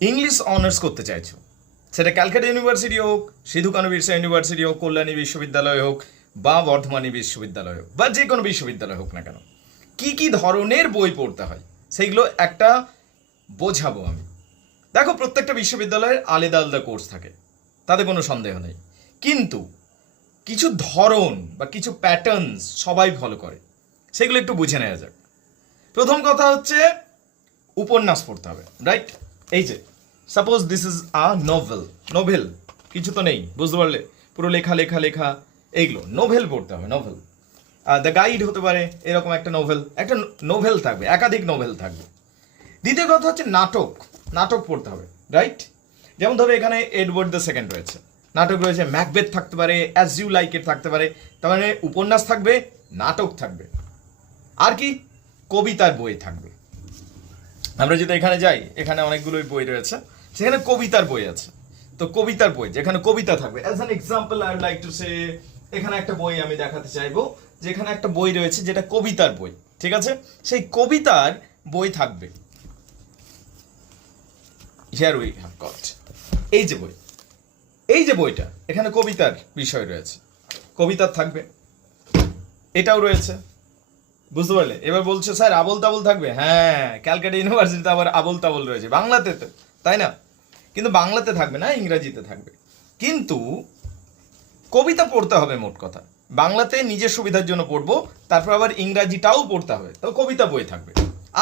English honours করতে চাইছো, সেটা ক্যালকাটা ইউনিভার্সিটি হোক, সিধু কানু বিরসা ইউনিভার্সিটি হোক, কল্যাণী বিশ্ববিদ্যালয় হোক, বা বর্ধমানী বিশ্ববিদ্যালয় হোক, বা যে কোনো বিশ্ববিদ্যালয় হোক না কেন, কি কি ধরনের বই পড়তে হয় সেইগুলো একটা বোঝাবো আমি। দেখো, প্রত্যেকটা বিশ্ববিদ্যালয়ের আলাদা আলাদা কোর্স থাকে, তাতে কোনো সন্দেহ নেই, কিন্তু কিছু ধরন বা কিছু প্যাটার্নস সবাই ফলো করে, সেগুলো একটু বুঝে নেওয়া যাক। প্রথম কথা হচ্ছে উপন্যাস পড়তে হবে, রাইট? এই যে suppose this is a novel, কিছু তো নেই, বুঝতে পারলে? পুরো লেখা লেখা লেখা, এইগুলো নোভেল পড়তে হবে। নোভেল, দ্য গাইড হতে পারে, এরকম একটা নোভেল থাকবে, একাধিক নোভেল থাকবে। দ্বিতীয় কথা হচ্ছে নাটক পড়তে হবে, রাইট? যেমন ধরো এখানে এডওয়ার্ড দ্য সেকেন্ড রয়েছে, নাটক রয়েছে, ম্যাকবেথ থাকতে পারে, অ্যাজ ইউ লাইক ইট থাকতে পারে। তার মানে উপন্যাস থাকবে, নাটক থাকবে, আর কি কবিতার বই থাকবে। আমরা যদি এখানে যাই, এখানে অনেকগুলোই বই রয়েছে, সেখানে কবিতার বই আছে। তো কবিতার বই যেখানে কবিতা থাকবে, as an example I would like to say, এখানে একটা বই আমি দেখাতে চাইবো, যেখানে একটা বই রয়েছে যেটা কবিতার বই, ঠিক আছে? সেই কবিতার বই থাকবে। হিয়ার উই হ্যাভ গট এই যে বই, এই যে বইটা, এখানে কবিতার বিষয় রয়েছে, কবিতার থাকবে, এটাও রয়েছে, বুঝতে পারলে? এবার বলছো স্যার আবল তাবল থাকবে। হ্যাঁ, ক্যালকাটা ইউনিভার্সিটিতে আবার আবল তাবল রয়েছে, বাংলাতে তো, তাই না? কিন্তু বাংলাতে থাকবে না, ইংরাজিতে থাকবে। কিন্তু কবিতা পড়তে হবে, মোট কথা বাংলাতে নিজের সুবিধার জন্য পড়বো, তারপর আবার ইংরাজিটাও পড়তে হবে, তো কবিতা বই থাকবে।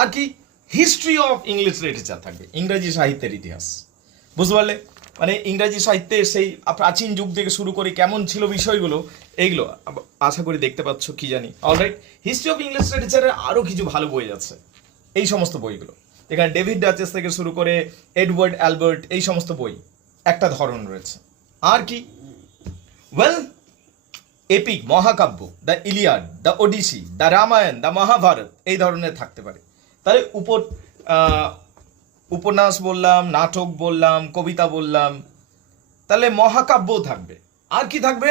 আর কি হিস্ট্রি অফ ইংলিশ লিটারেচার থাকবে, ইংরাজি সাহিত্যের ইতিহাস, বুঝতে পারলে? মানে ইংরাজি সাহিত্যের সেই প্রাচীন যুগ থেকে শুরু করে কেমন ছিল বিষয়গুলো, এইগুলো আশা করি দেখতে পাচ্ছ, কি জানি। অলরাইট, হিস্ট্রি অফ ইংলিশ লিটারেচারের আরও কিছু ভালো বই আছে, এই সমস্ত বইগুলো এখানে ডেভিড ডাচেস থেকে শুরু করে এডওয়ার্ড অ্যালবার্ট, এই সমস্ত বই একটা ধরন রয়েছে। আর কি ওয়েল, এপিক, মহাকাব্য, the Iliad, the Odyssey, the Ramayana, the Mahabharata, এই ধরনের থাকতে পারে। তাহলে উপন্যাস বললাম, নাটক বললাম, কবিতা বললাম, তাহলে মহাকাব্যও থাকবে। আর কি থাকবে?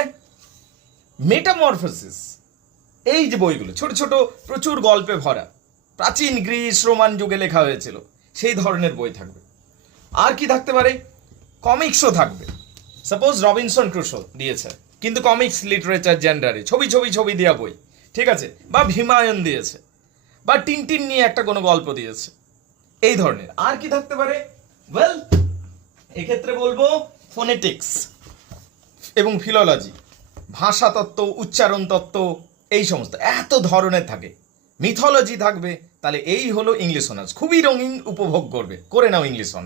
মেটামরফোসিস, এই যে বইগুলো ছোট ছোট প্রচুর গল্পে ভরা, প্রাচীন গ্রিস রোমান যুগে লেখা হয়েছিল, সেই ধরনের বই থাকবে। আর কি থাকতে পারে? কমিক্সও থাকবে। সাপোজ রবিনসন ক্রুসো দিয়েছে, কিন্তু কমিক্স লিটারেচার জেন্ডারে ছবি দেওয়া বই, ঠিক আছে? বা ভীমায়ন দিয়েছে, বা টিনটিন নিয়ে একটা কোনো গল্প দিয়েছে, এই ধরনের। আর কি থাকতে পারে? ওয়েল, এক্ষেত্রে বলবো ফোনেটিক্স এবং ফিলোলজি, ভাষা তত্ত্ব, উচ্চারণ তত্ত্ব, এই সমস্ত এত ধরনের থাকে। মিথোলজি থাকবে। তাহলে এই হলো ইংলিশ অনার্স, খুবই রঙিন, উপভোগ করে নাও ইংলিশ অনার্স।